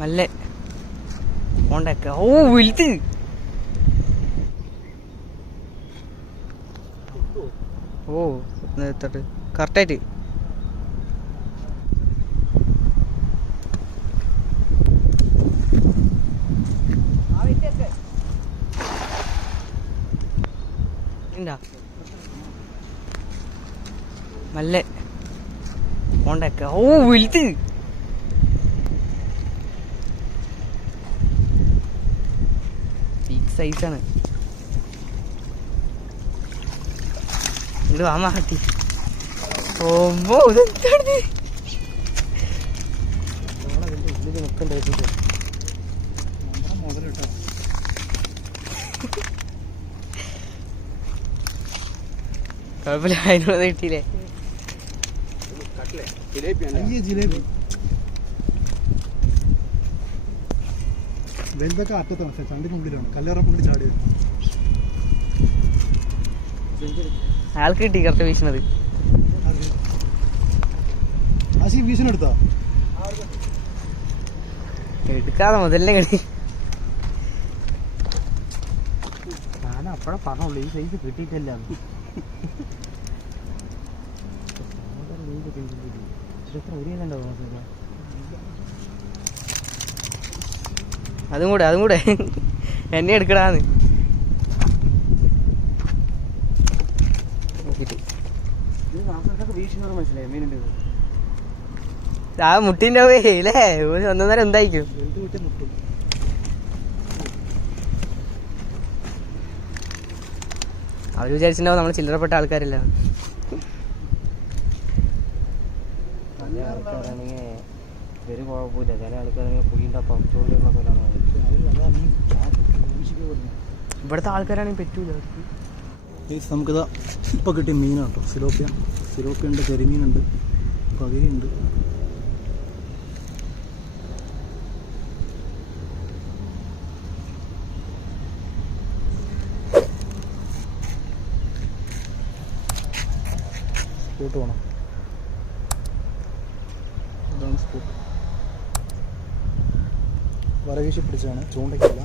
നല്ല ഓണ്ടൊക്കെ ഓ വലുത്. ഓ നിർത്തട്ട് കറക്റ്റായിട്ട് നല്ല ഓണ്ടൊക്കെ ഓ വലുത്. സൈസാണ് ഇങ്ങോട്ട് വാമാ മാറ്റി ഓമ്പോ ഇതെന്താണ് കുഴപ്പമില്ല അതിനോട് കിട്ടിയില്ലേ? ഈ ജിലേബി. വലുതൊക്കെ അറ്റത്താണ് പക്ഷേ ചണ്ടിനുള്ളിലാണ് കല്ലേറപ്പുള്ളി ചാടി വരും ആൾക്ക് കിട്ടി കറക്റ്റ് വീശണത് ആശി വീശിനെടുത്താ എടുക്കാതെ മുതലേ കളി ഞാൻ അപ്പഴ പറഞ്ഞുള്ളൂ ഈ സൈസ് കിട്ടിയിട്ടില്ല. അതും കൂടെ അതും കൂടെ. എന്നെ എടുക്കടാന്ന്. ആ മുട്ടിന്റെ പോയി അല്ലേ ഒരു ഒന്നൊന്നര എന്തായിരിക്കും? അവർ വിചാരിച്ചിട്ടുണ്ടാവും നമ്മൾ ചില്ലറപ്പെട്ട ആൾക്കാരല്ല. ആൾക്കാരാണെങ്കിൽ ഒരു കുഴപ്പമില്ല ചില ആൾക്കാരാണെങ്കിൽ പുയിന്റെ പോലാണ് ഇവിടുത്തെ ആൾക്കാരാണെങ്കിൽ പറ്റൂല അവർക്ക്. ഗയ്സ്, നമുക്കിതാ ഇപ്പോൾ കിട്ടിയ മീനാണ് കേട്ടോ സിലോപ്പിയ. സിലോപ്പിയ ഉണ്ട് കരിമീനുണ്ട്. പകരിയുണ്ട് സ്പോട്ട് വേണം. അതാണ് സ്പോട്ട്. വരവീശി പിടിച്ചാണ് ചൂണ്ടയ്ക്കില്ല